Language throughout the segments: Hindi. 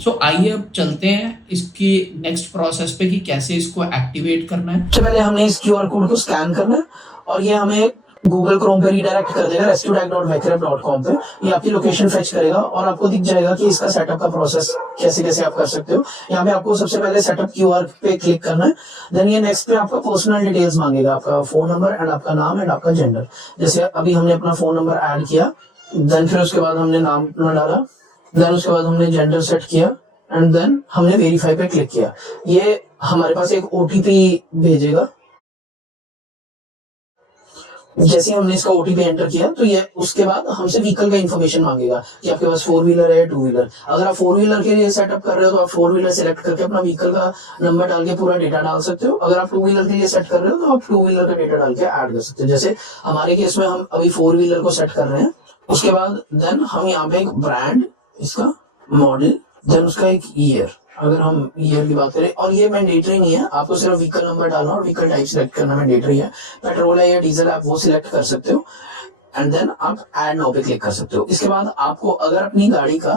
सो आइए अब चलते हैं इसकी नेक्स्ट प्रोसेस पे कि कैसे इसको एक्टिवेट करना है। सबसे पहले हमने इस क्यूआर कोड को स्कैन करना है और ये हमें गूगल क्रोम पे रीडायरेक्ट कर देगा rescuetag.vecrep.com पे। ये आपकी लोकेशन फेच करेगा और आपको दिख जाएगा कि इसका सेटअप का प्रोसेस कैसे कैसे आप कर सकते हो। यहाँ पे आपको सबसे पहले सेटअप क्यूआर पे क्लिक करना है। देन ये नेक्स्ट पे आपका पर्सनल डिटेल्स मांगेगा, आपका फोन नंबर एंड आपका नाम एंड आपका जेंडर। जैसे अभी हमने अपना फोन नंबर ऐड किया, देन फिर उसके बाद हमने नाम अपना डाला, देन उसके बाद हमने जेंडर सेट किया एंड देन हमने वेरीफाई पे क्लिक किया। ये हमारे पास एक ओटीपी भेजेगा। जैसे हमने इसका ओटीपी एंटर किया तो ये उसके बाद हमसे व्हीकल का इन्फॉर्मेशन मांगेगा कि आपके पास 4 व्हीलर है या 2 व्हीलर। अगर आप 4 व्हीलर के लिए सेटअप कर रहे हो तो आप 4 व्हीलर सिलेक्ट करके अपना व्हीकल का नंबर डाल के पूरा डेटा डाल सकते हो। अगर आप 2 व्हीलर के लिए सेट कर रहे हो तो आप 2 व्हीलर का डेटा डाल के ऐड कर सकते हो। जैसे हमारे केस में हम अभी 4 व्हीलर को सेट कर रहे हैं। उसके बाद देन हम यहाँ पे एक ब्रांड, इसका मॉडल, देन उसका एक ईयर, अगर हम ईयर की बात करें, और ये मैंडेटरी नहीं है, आपको सिर्फ व्हीकल नंबर डालना और व्हीकल टाइप सिलेक्ट करना मैंडेटरी है। पेट्रोल है या डीजल है आप वो सिलेक्ट कर सकते हो एंड देन आप ऐड नाउ पे क्लिक कर सकते हो। इसके बाद आपको अगर अपनी गाड़ी का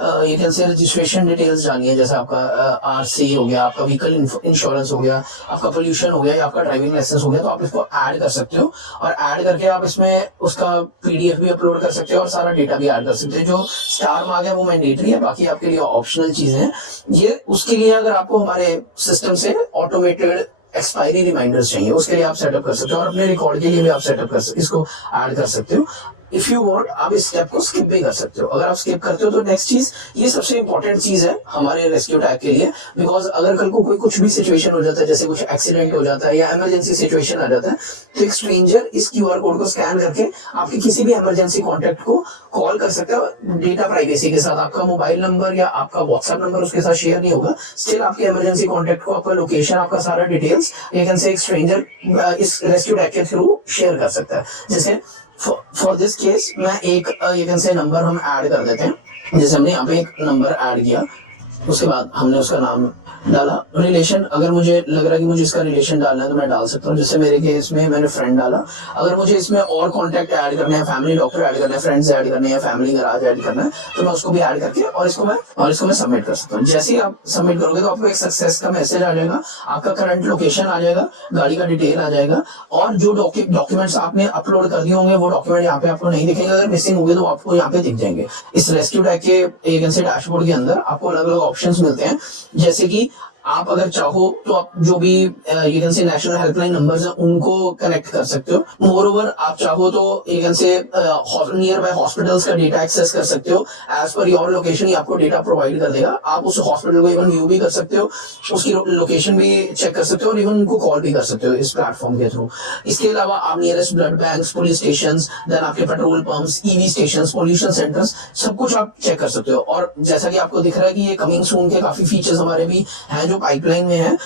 ये कैन से रजिस्ट्रेशन डिटेल्स जानी है, जैसे आपका आरसी हो गया, आपका व्हीकल इंश्योरेंस हो गया, आपका पोल्यूशन हो गया या आपका ड्राइविंग लाइसेंस हो गया, तो आप इसको ऐड कर सकते हो और ऐड करके आप इसमें उसका पीडीएफ भी अपलोड कर सकते हो और सारा डेटा भी ऐड कर सकते हो। जो स्टार मार्क है वो मैंडेटरी है, बाकी आपके लिए ऑप्शनल चीजें हैं। ये उसके लिए अगर आपको हमारे सिस्टम से ऑटोमेटेड एक्सपायरी रिमाइंडर्स चाहिए, उसके लिए आप सेटअप कर सकते हो और अपने रिकॉर्ड के लिए भी आप सेटअप कर सकते, इसको ऐड कर सकते हो। इफ यू वांट आप इस स्टेप को स्किप भी कर सकते हो। अगर आप स्किप करते हो तो नेक्स्ट चीज, ये सबसे इंपॉर्टेंट चीज है हमारे रेस्क्यू टैग के लिए, बिकॉज अगर कल को कोई कुछ भी सिचुएशन हो जाता है, जैसे कुछ एक्सीडेंट हो जाता है या इमरजेंसी सिचुएशन आ जाता है, तो एक स्ट्रेंजर इस क्यूआर कोड को स्कैन करके आपके किसी भी इमरजेंसी कॉन्टेक्ट को कॉल कर सकता है डेटा प्राइवेसी के साथ। आपका मोबाइल नंबर या आपका व्हाट्सएप नंबर उसके साथ शेयर नहीं होगा, स्टिल आपके इमरजेंसी कॉन्टेक्ट को आपका लोकेशन, आपका सारा डिटेल्स ये कैन से एक स्ट्रेंजर इस रेस्क्यू टैग के थ्रू शेयर कर सकता है। जैसे फॉर दिस केस मैं एक ये कैन से नंबर हम ऐड कर देते हैं। जैसे हमने यहाँ पे एक नंबर ऐड किया, उसके बाद हमने उसका नाम डाला। रिलेशन, अगर मुझे लग रहा है कि मुझे इसका रिलेशन डालना है तो मैं डाल सकता हूँ, जैसे मेरे केस में मैंने फ्रेंड डाला। अगर मुझे इसमें और कॉन्टैक्ट ऐड करने हैं, फैमिली डॉक्टर ऐड करना है, फ्रेंड्स ऐड करने हैं, फैमिली गराज ऐड करना है, तो मैं उसको भी ऐड करके और इसको मैं सबमिट कर सकता हूँ। जैसे ही आप सबमिट करोगे तो आपको एक सक्सेस का मैसेज आ जाएगा, आपका करंट लोकेशन आ जाएगा, गाड़ी का डिटेल आ जाएगा और जो डॉक्यूमेंट्स आपने अपलोड कर दिए होंगे वो डॉक्यूमेंट यहाँ पे आपको नहीं दिखेंगे। अगर मिसिंग होंगे तो आपको यहाँ पे दिख जाएंगे। इस रेस्क्यू टैग के एजेंसी डैशबोर्ड के अंदर आपको अलग अलग ऑप्शंस मिलते हैं, जैसे कि आप अगर चाहो तो आप जो भी ये can say national helpline numbers हैं उनको कनेक्ट कर सकते हो। मोर ओवर आप चाहो तो ये can say near by hospitals का डेटा एक्सेस कर सकते हो। एज पर योर लोकेशन ही आपको डेटा प्रोवाइड कर देगा। आप उस हॉस्पिटल को इवन व्यू भी कर सकते हो, उसकी लोकेशन भी चेक कर सकते हो और इवन उनको कॉल भी कर सकते हो इस प्लेटफॉर्म के थ्रू। इसके अलावा आप nearest blood bank, police station, then आपके petrol pumps, EV station, pollution centres, सब कुछ आप चेक कर सकते हो। और जैसा कि आपको दिख रहा है कि ये कमिंग सून के काफी फीचर्स हमारे भी हैं जो पाइपलाइन में है,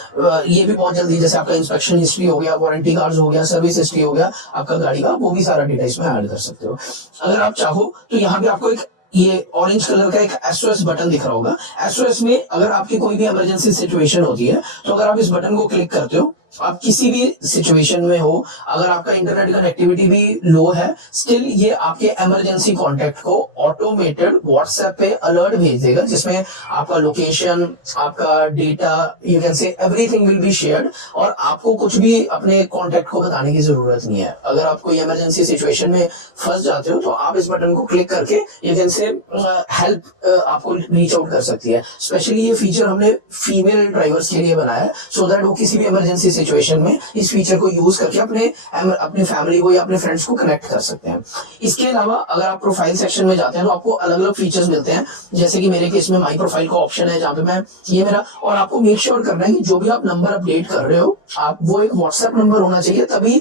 ये भी बहुत जल्दी, जैसे आपका इंस्पेक्शन हिस्ट्री हो गया, वारंटी कार्ड हो गया, सर्विस हिस्ट्री हो गया आपका गाड़ी का, वो भी सारा डेटा इसमें ऐड कर सकते हो। अगर आप चाहो तो यहाँ पे आपको एक ये ऑरेंज कलर का एक एसओएस बटन दिख रहा होगा। एसओएस में अगर आपकी कोई भी इमरजेंसी सिचुएशन होती है तो अगर आप इस बटन को क्लिक करते हो, आप किसी भी सिचुएशन में हो, अगर आपका इंटरनेट कनेक्टिविटी भी लो है, स्टिल ये आपके इमरजेंसी कॉन्टेक्ट को ऑटोमेटेड व्हाट्सएप पे अलर्ट भेज देगा, जिसमें आपका लोकेशन, आपका data, you can say everything will be shared और आपको कुछ भी अपने कॉन्टेक्ट को बताने की जरूरत नहीं है। अगर आप कोई इमरजेंसी सिचुएशन में फंस जाते हो तो आप इस बटन को क्लिक करके यू कैन से हेल्प आपको रीच आउट कर सकती है। स्पेशली ये फीचर हमने फीमेल ड्राइवर्स के लिए बनाया है, सो दैट वो किसी भी इमरजेंसी सिचुएशन में इस फीचर को यूज करके अपने फैमिली को या अपने फ्रेंड्स को कनेक्ट कर सकते हैं। इसके अलावा अगर आप प्रोफाइल सेक्शन में जाते हैं तो आपको अलग अलग फीचर्स मिलते हैं, जैसे कि मेरे केस में माई प्रोफाइल का ऑप्शन है जहाँ पे मैं ये मेरा, और आपको मेक श्योर करना है कि जो भी आप नंबर अपडेट कर रहे हो आप वो एक व्हाट्सएप नंबर होना चाहिए, तभी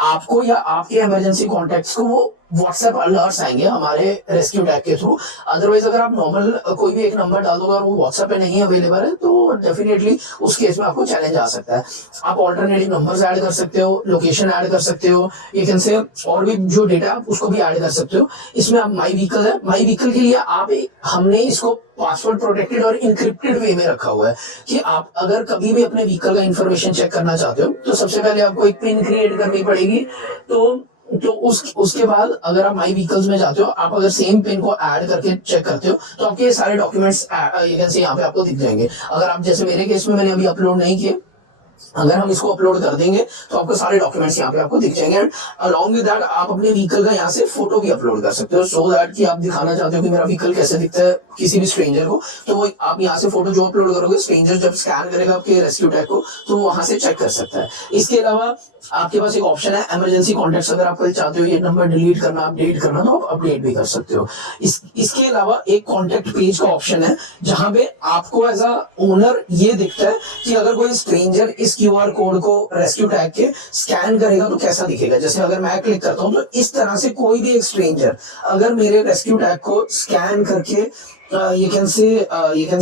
आपको या आपके इमरजेंसी कॉन्टेक्ट्स को वो व्हाट्सएप अलर्ट्स आएंगे हमारे रेस्क्यू टैग के थ्रू। अदरवाइज अगर आप नॉर्मल कोई भी एक नंबर डाल दोगे और वो व्हाट्सएप पे नहीं अवेलेबल है तो डेफिनेटली उस केस में आपको चैलेंज आ सकता है। आप ऑल्टरनेटिव नंबर्स ऐड कर सकते हो, लोकेशन ऐड कर सकते हो, ये कैन से और भी जो डेटा आप उसको भी ऐड कर सकते हो। इसमें आप माई व्हीकल है, माई व्हीकल के लिए आप हमने इसको पासवर्ड प्रोटेक्टेड और इंक्रिप्टेड वे में रखा हुआ है कि आप अगर कभी भी अपने व्हीकल का इंफॉर्मेशन चेक करना चाहते हो तो सबसे पहले आपको एक पिन क्रिएट करनी पड़ेगी। तो तो उसके बाद अगर आप माई व्हीकल्स में जाते हो, आप अगर सेम पिन को ऐड करके चेक करते हो तो आपके ये सारे डॉक्यूमेंट्स यू कैन सी यहाँ पे आपको दिख जाएंगे। अगर आप जैसे मेरे केस में मैंने अभी अपलोड नहीं किए, अगर हम इसको अपलोड कर देंगे तो आपको सारे डॉक्यूमेंट्स यहाँ पे आपको दिख जाएंगे। एंड अलॉन्ग विद दैट आप अपने व्हीकल का यहाँ से फोटो भी अपलोड कर सकते हो, सो दैट कि आप दिखाना चाहते हो कि मेरा व्हीकल कैसे दिखता है किसी भी स्ट्रेंजर को, तो वो आप यहाँ से फोटो जो अपलोड करोगे, स्ट्रेंजर जब स्कैन करेगा आपके रेस्क्यू टैग को तो वो वहां से चेक कर सकता है। इसके अलावा आपके पास एक ऑप्शन है इमरजेंसी कॉन्टेक्ट्स, अगर आप चाहते हो ये नंबर डिलीट करना, अपडेट करना, तो आप अपडेट भी कर सकते हो। इसके अलावा एक कॉन्टेक्ट पेज का ऑप्शन है जहां पे आपको एज अ ओनर ये दिखता है कि अगर कोई स्ट्रेंजर इस क्यूआर कोड को रेस्क्यू टैग के स्कैन करेगा तो कैसा दिखेगा। जैसे अगर मैं क्लिक करता हूं तो इस तरह से कोई भी एक स्ट्रेंजर अगर मेरे रेस्क्यू टैग को स्कैन करके you can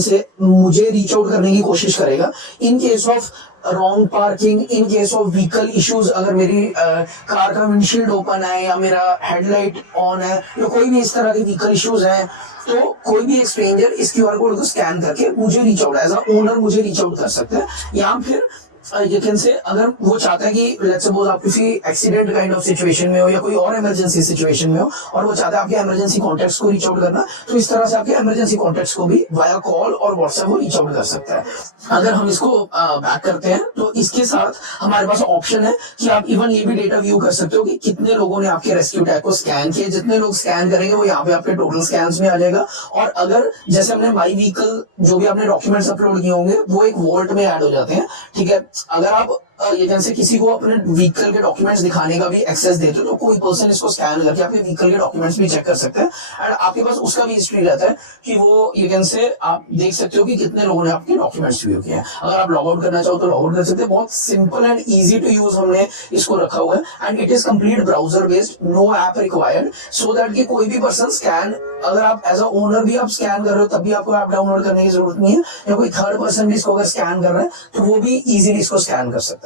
say मुझे रीच आउट करने की कोशिश करेगा, in case of wrong parking, in case of vehicle issues, अगर मेरी कार का विंडशील्ड ओपन है या मेरा हेडलाइट ऑन है या कोई भी इस तरह के व्हीकल इश्यूज हैं, तो कोई भी एक स्ट्रेंजर इस क्यूआर कोड को स्कैन करके मुझे reach out as a owner मुझे रीच आउट कर सकता है। या फिर यू कैन से अगर वो चाहता है कि लेट्स सपोज आप किसी एक्सीडेंट काइंड ऑफ सिचुएशन में हो या कोई और इमरजेंसी सिचुएशन में हो और वो चाहता है आपके इमरजेंसी कॉन्टेक्ट्स को रीच आउट करना, तो इस तरह से आपके इमरजेंसी कॉन्टेक्ट्स को भी वाया कॉल और व्हाट्सएप वो रीच आउट कर सकता है। अगर हम इसको बैक करते हैं तो इसके साथ हमारे पास ऑप्शन है कि आप इवन ये भी डेटा व्यू कर सकते हो कि कितने लोगों ने आपके रेस्क्यू टैग को स्कैन किया। जितने लोग स्कैन करेंगे वो यहाँ पे आपके टोटल स्कैन्स में आ जाएगा। और अगर जैसे हमने माई व्हीकल जो भी आपने डॉक्यूमेंट्स अपलोड किए होंगे वो एक वॉल्ट में ऐड हो जाते हैं, ठीक है। अगर आप ये कैसे किसी को अपने व्हीकल के डॉक्यूमेंट्स दिखाने का भी एक्सेस देते हो तो कोई पर्सन इसको स्कैन करके आपके व्हीकल के डॉक्यूमेंट्स भी चेक कर सकते हैं एंड आपके पास उसका भी हिस्ट्री रहता है कि वो यू कैन से आप देख सकते हो कि कितने लोगों ने आपके डॉक्यूमेंट्स व्यू किए हैं। अगर आप लॉग आउट करना चाहो तो लॉग आउट कर सकते हैं। बहुत simple and easy to use हमने इसको रखा हुआ है and it is complete browser based, no app required, so that कि कोई भी पर्सन स्कैन, अगर आप एज अ ओनर भी आप स्कैन कर रहे हो तब भी आपको ऐप डाउनलोड करने की जरूरत नहीं है, या कोई थर्ड पर्सन भी इसको अगर स्कैन कर रहा है तो वो भी इजीली इसको स्कैन कर सकता है।